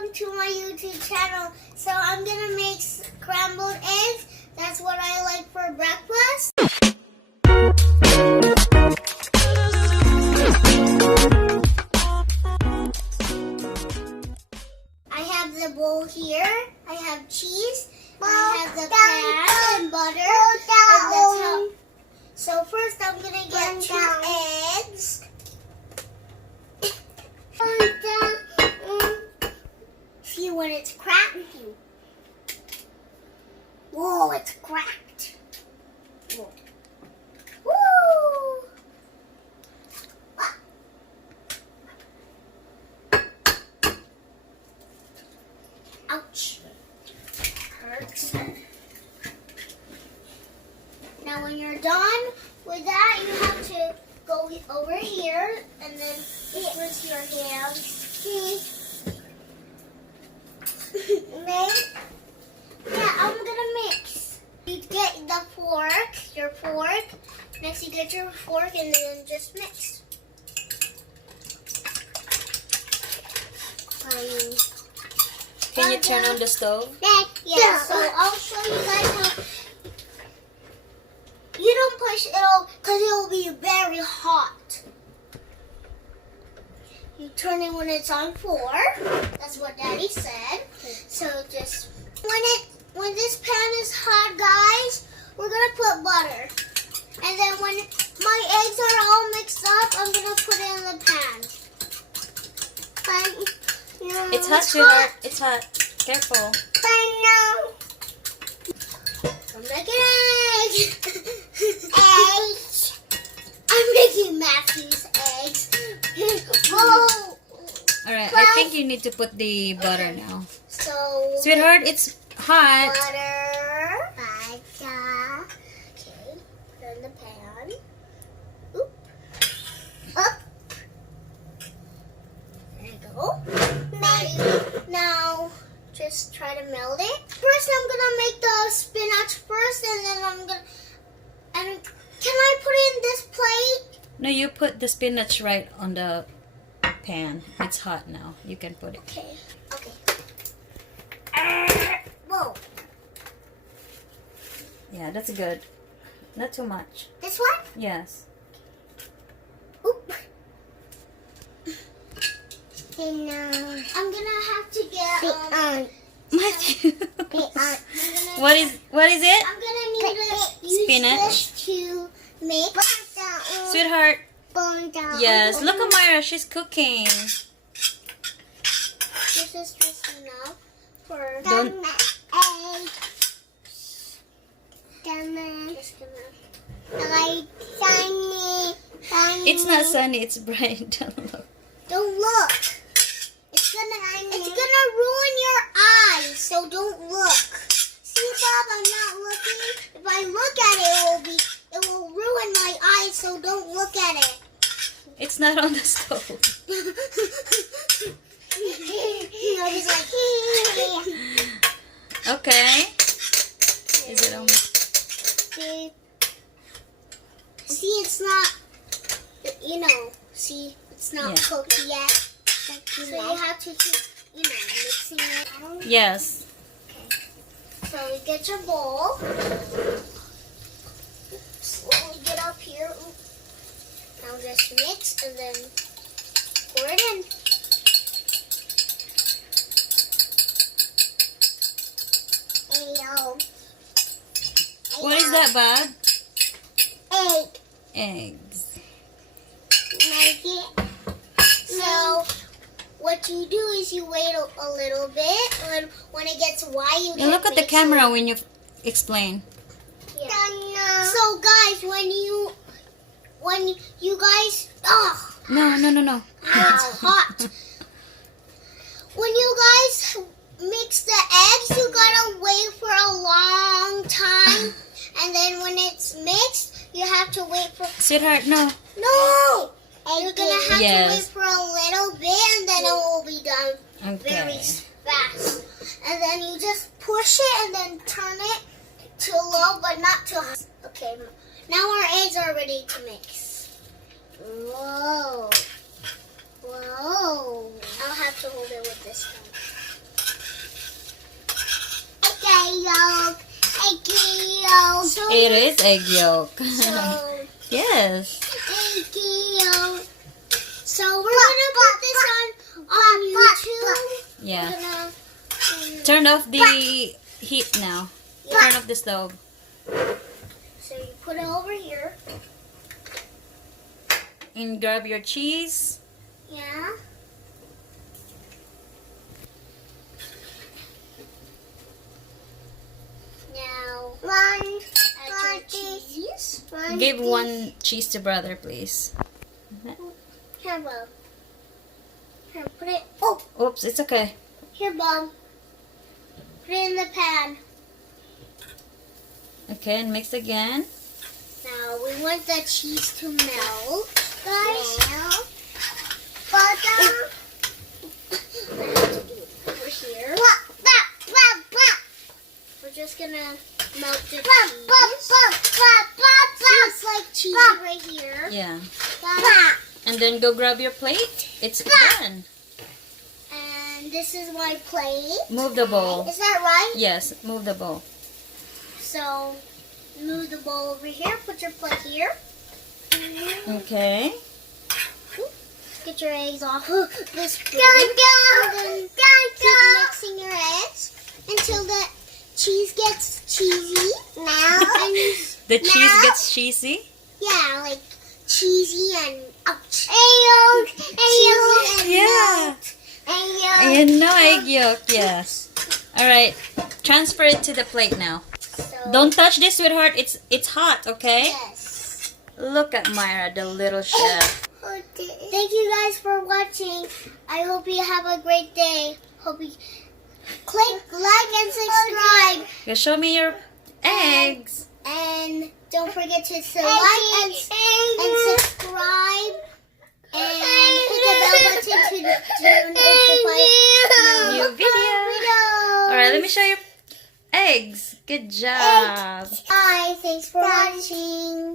welcome to my YouTube channel. So I'm gonna make scrambled eggs. That's what I like for breakfast. I have the bowl here. I have cheese. I have the pan and butter. And that's how. So first I'm gonna get 2 eggs. See when it's cracked? Whoa, it's cracked. Whoa. Woo! Ouch. Hurts. Now when you're done with that, you have to go over here and then with your hands. Yeah, I'm gonna mix. You get the fork, your fork. Next you get your fork and then just mix. Can you turn on the stove? Yeah, so I'll show you guys how. You don't push it all because it will be very hot. You turn it when it's on 4. That's what Daddy said. So just when this pan is hot, guys, we're gonna put butter. And then when my eggs are all mixed up, I'm gonna put it in the pan. It's hot, sweetheart. It's hot. Careful. I'm making eggs. Eggs. I'm making Matthew's eggs. Whoa. Alright, I think you need to put the butter now. So, Sweetheart, it's hot. butter. Okay, put it in the pan. Oop. Up. There you go. Now, just try to melt it. First, I'm gonna make the spinach first, and then I'm gonna. And can I put it in this plate? No, you put the spinach right on the pan. It's hot now. You can put it. Okay. Okay. Whoa. Yeah, that's good. Not too much. This one? Yes. Oop. I'm gonna have to get Matthew. What is it? I'm gonna need to use Spinach. this to make. Sweetheart. Yes. Look at Myra. She's cooking. This is just enough for. Don't. Just gonna. It's not sunny. It's bright. Don't look. Don't look. It's gonna ruin your eyes, so don't look. See, Bob, I'm not looking. If I look at it, it will ruin my eyes, so don't look at it. It's not on the stove. He's like, Okay. Is it on? see, it's not, see, it's not cooked yet. So you have to keep, mixing it. Yes. Okay. So you get your bowl. Slowly get up here. Now just mix and then pour it in. What is that, Bob? Egg. Eggs. Like it. So what you do is you wait a little bit, and when it gets white, You look at the camera when you explain. Yeah. So guys, when you guys, No. it's hot. When you guys mix the eggs, you gotta wait for a long time, and then when it's mixed, you have to wait for. Sweetheart, no. No. You're gonna have Yes. to wait for a little bit, and then it will be done very Okay. fast. And then you just push it and then turn it to low, but not too high. Okay, now our eggs are ready to mix. Whoa. Whoa. I'll have to hold it with this one. yolk. Eggy yolk. So It is egg yolk. So, Yes. eggy yolk. So we're gonna put this on YouTube. Yeah. We're gonna, Turn off the heat now. Turn off the stove. so you put it over here. And grab your cheese. Yeah. Now, add your cheese. Give one cheese to brother, please. Here, Bob. Here, put it. Oh, Oops, it's okay. here, Bob. Put it in the pan. Okay, and mix again. Now, we want the cheese to melt, guys. Butter. Over here. We're just gonna melt the cheese. It's like cheese right here. Yeah. That- And then go grab your plate. It's done. And this is my plate. Move the bowl. Is that right? Yes, move the bowl. So, move the bowl over here. Put your plate here. Okay. Get your eggs off this spoon. And then keep mixing your eggs until the cheese gets cheesy. Now, and The cheese gets cheesy. yeah, like cheesy and cheesy and Yeah. And no egg yolk, yes. Alright, transfer it to the plate now. So, Don't touch this, sweetheart. It's hot, okay? yes. Look at Myra, the little chef. Thank you guys for watching. I hope you have a great day. Hope you click like and subscribe. Go show me your eggs. And don't forget to like and subscribe. And hit the bell button to notify New video. Alright, let me show you eggs. Good job. Bye. Thanks for watching.